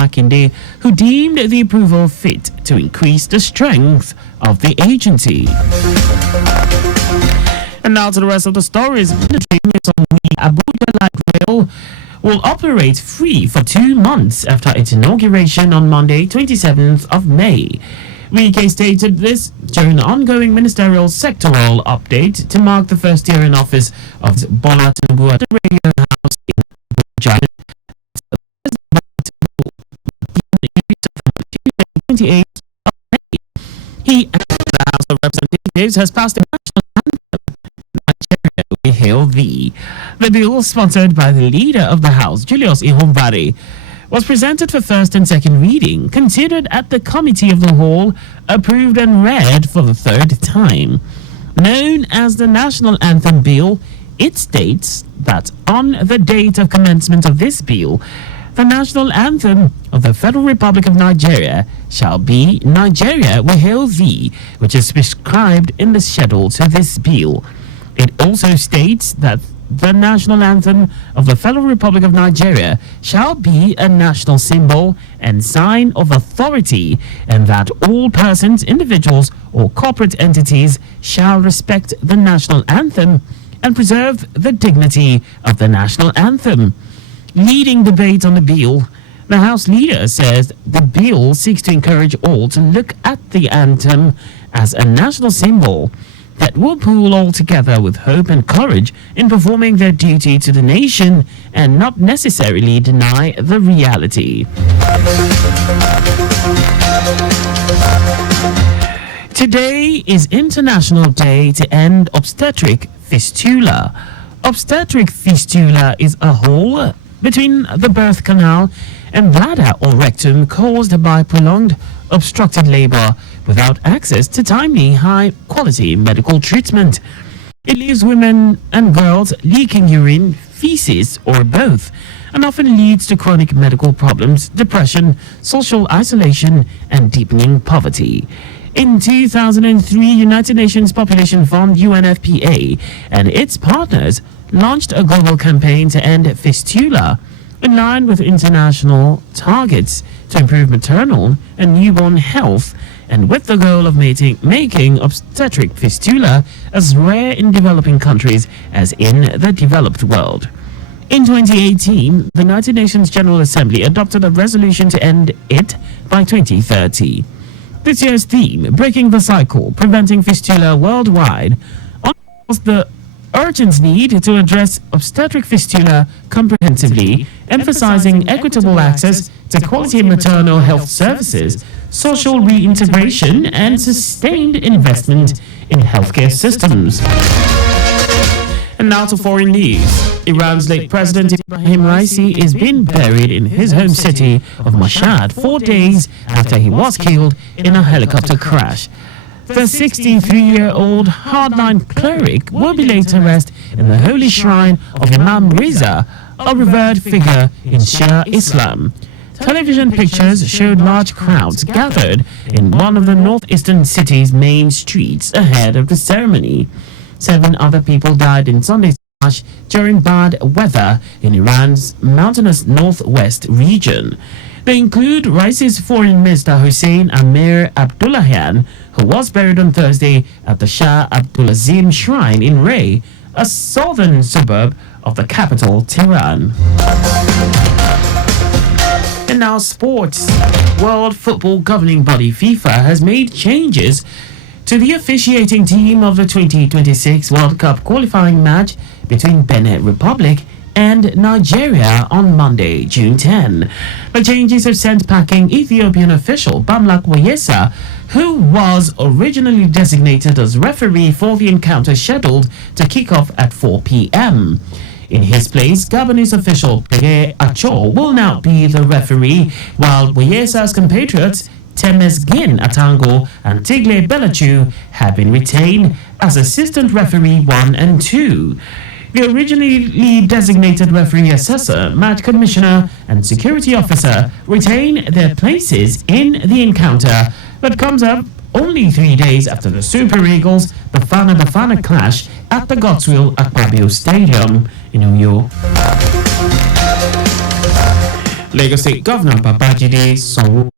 Makinde, who deemed the approval fit to increase the strength of the agency. And now to the rest of the stories. Abuja Light Rail will operate free for 2 months after its inauguration on Monday, 27th of May. Wike stated this during an ongoing ministerial sectoral update to mark the first year in office of Bola Tinubu at the Radio House in Abuja. 28th of May. He and the House of Representatives has passed a national anthem, Nigeria We Hail Thee. The bill, sponsored by the leader of the House, Julius Ihonvbere, was presented for first and second reading, considered at the Committee of the Whole, approved and read for the third time. Known as the National Anthem Bill, it states that on the date of commencement of this bill, the national anthem of the Federal Republic of Nigeria shall be Nigeria We Hail Thee, which is prescribed in the schedule to this bill. It also states that the national anthem of the Federal Republic of Nigeria shall be a national symbol and sign of authority, and that all persons, individuals, or corporate entities shall respect the national anthem and preserve the dignity of the national anthem. Leading debate on the bill, the House leader says the bill seeks to encourage all to look at the anthem as a national symbol that will pull all together with hope and courage in performing their duty to the nation and not necessarily deny the reality. Today is International Day to End Obstetric Fistula. Obstetric fistula is a hole between the birth canal and bladder or rectum caused by prolonged obstructed labor without access to timely, high-quality medical treatment. It leaves women and girls leaking urine, feces, or both, and often leads to chronic medical problems, depression, social isolation, and deepening poverty. In 2003, United Nations Population Fund (UNFPA) and its partners launched a global campaign to end fistula, in line with international targets to improve maternal and newborn health, and with the goal of making obstetric fistula as rare in developing countries as in the developed world. In 2018, the United Nations General Assembly adopted a resolution to end it by 2030. This year's theme, Breaking the Cycle, Preventing Fistula Worldwide, underscores the urgent need to address obstetric fistula comprehensively, emphasizing equitable access to quality maternal health services, social reintegration, and sustained investment in healthcare systems. And now to foreign news. Iran's late President Ibrahim Raisi is being buried in his home city of Mashhad 4 days after he was killed in a helicopter crash. The 63-year-old hardline cleric will be laid to rest in the holy shrine of Imam Riza, a revered figure in Shia Islam. Television pictures showed large crowds gathered in one of the northeastern city's main streets ahead of the ceremony. 7 other people died in Sunday's crash during bad weather in Iran's mountainous northwest region. They include Raisi's foreign minister Hossein Amir Abdullahian, who was buried on Thursday at the Shah Abdulazim Shrine in Ray, a southern suburb of the capital, Tehran. And now sports. World Football Governing Body FIFA has made changes to the officiating team of the 2026 World Cup qualifying match between Benin Republic and Nigeria on Monday, June 10. The changes have sent packing Ethiopian official Bamlak Wayesa, who was originally designated as referee for the encounter scheduled to kick off at 4 p.m. In his place, Gabonese official Pege Acho will now be the referee, while Wayesa's compatriots Temesgin Atango and Tigle Belachu have been retained as assistant referee 1 and 2. The originally designated referee assessor, match commissioner, and security officer retain their places in the encounter that comes up only 3 days after the Super Eagles Bafana Bafana clash at the Godswill Akpabio Stadium in Uyo. Lagos State Governor Babajide Sanwo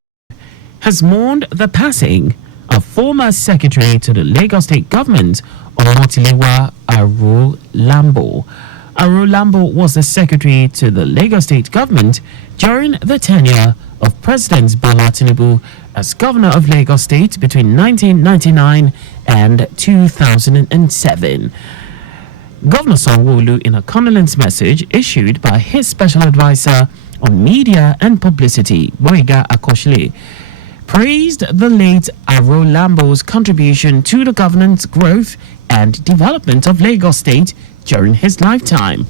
has mourned the passing of former Secretary to the Lagos State Government, Omotilewa Aro Lambo. Aro Lambo was the Secretary to the Lagos State Government during the tenure of President Bola Tinubu as Governor of Lagos State between 1999 and 2007. Governor Sanwo-Olu, in a condolence message issued by his special advisor on media and publicity, Boyega Akoshle, praised the late Aro Lambo's contribution to the government's growth and development of Lagos State during his lifetime.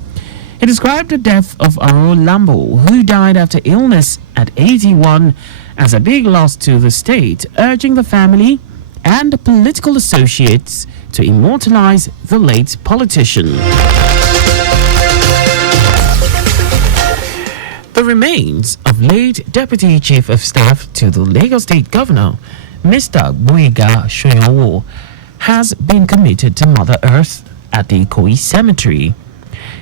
He described the death of Aro Lambo, who died after illness at 81, as a big loss to the state, urging the family and political associates to immortalize the late politician. The remains of late Deputy Chief of Staff to the Lagos State Governor, Mr. Boyega Shoyanwo, has been committed to Mother Earth at the Ikoyi Cemetery.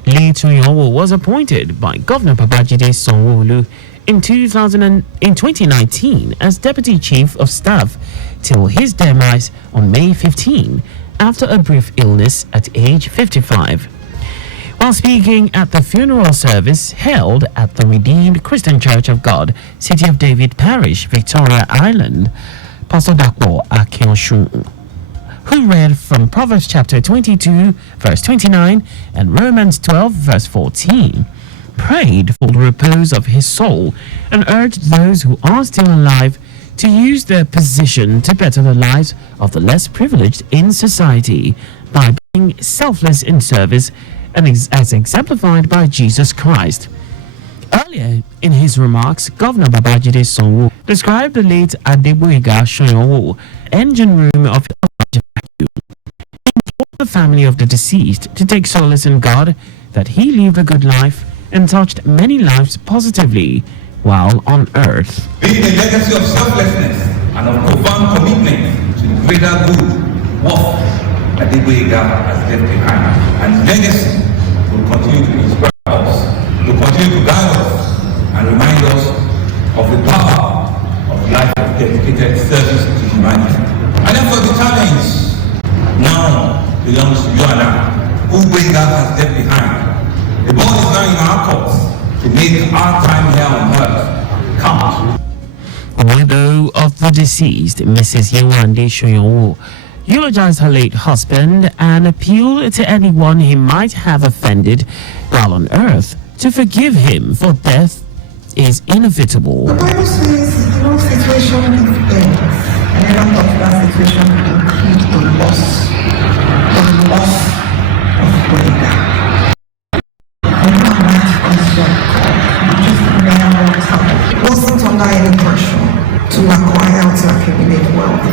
Lee Shoyanwo was appointed by Governor Babajide Sanwo-Olu in 2019 as Deputy Chief of Staff till his demise on May 15 after a brief illness at age 55. While speaking at the funeral service held at the Redeemed Christian Church of God, City of David Parish, Victoria Island, Pastor Dapo Akan Usen, who read from Proverbs chapter 22, verse 29, and Romans 12, verse 14, prayed for the repose of his soul and urged those who are still alive to use their position to better the lives of the less privileged in society by being selfless in service and as exemplified by Jesus Christ. Earlier in his remarks, Governor Babajide Sanwo described the late Adeboyega Shoyanwo engine room of vacuum. He implored the family of the deceased to take solace in God that he lived a good life and touched many lives positively while on earth. Being a legacy of selflessness and of profound commitment to the greater good work that Adeboyega has left behind, and legacy will continue to inspire us, to continue to guide us, and remind us of the power of life of dedicated service to humanity. And therefore the challenge now belongs to you and I, who Adeboyega has left behind. The ball is now in our courts to make our time here on earth count. Widow of the deceased, Mrs. Yewande Shoyanwo, eulogized her late husband and appealed to anyone he might have offended while on earth to forgive him, for death is inevitable. The Bible says no situation ends. I never thought that situation would include the loss of Boyega. Wasn't under any pressure to acquire or to accumulate wealth.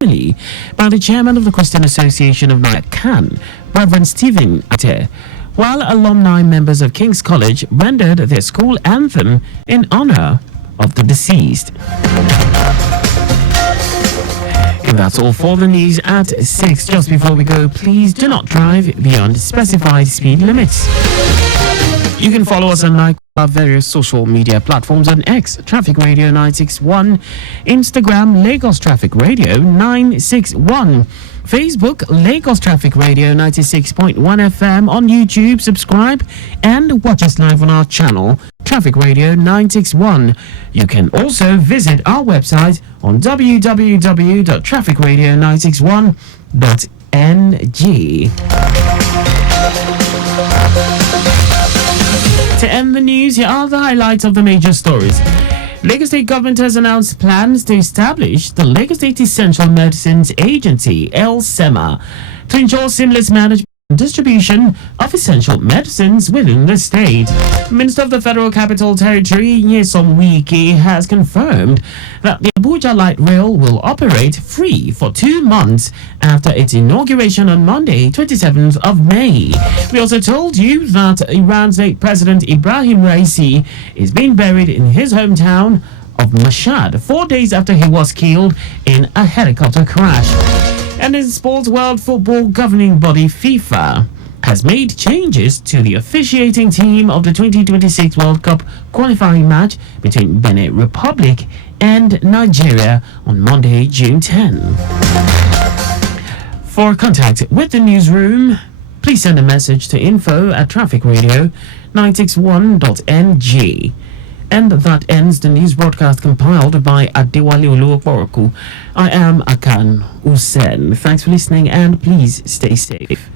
Family by the chairman of the Christian Association of Akan, Reverend Stephen Ate, while alumni members of King's College rendered their school anthem in honor of the deceased. And that's all for the news at 6. Just before we go, please do not drive beyond specified speed limits. You can follow us on like our various social media platforms on X, Traffic Radio 961, Instagram, Lagos Traffic Radio 961, Facebook, Lagos Traffic Radio 96.1 FM, on YouTube. Subscribe and watch us live on our channel, Traffic Radio 961. You can also visit our website on www.trafficradio961.ng. To end the news, here are the highlights of the major stories. Lagos State government has announced plans to establish the Lagos State Essential Medicines Agency, LSEMA, to ensure seamless management and distribution of essential medicines within the state. Minister of the Federal Capital Territory, Nyesom Wike, has confirmed that the Abuja Light Rail will operate free for 2 months after its inauguration on Monday, 27th of May. We also told you that Iran's late President Ibrahim Raisi is being buried in his hometown of Mashhad 4 days after he was killed in a helicopter crash. And in sports, World Football governing body FIFA has made changes to the officiating team of the 2026 World Cup qualifying match between Benin Republic and Nigeria on Monday, June 10. For contact with the newsroom, please send a message to info@trafficradio961.ng. And that ends the news broadcast compiled by Adewale Oluwaporoku. I am Akan Usen. Thanks for listening and please stay safe.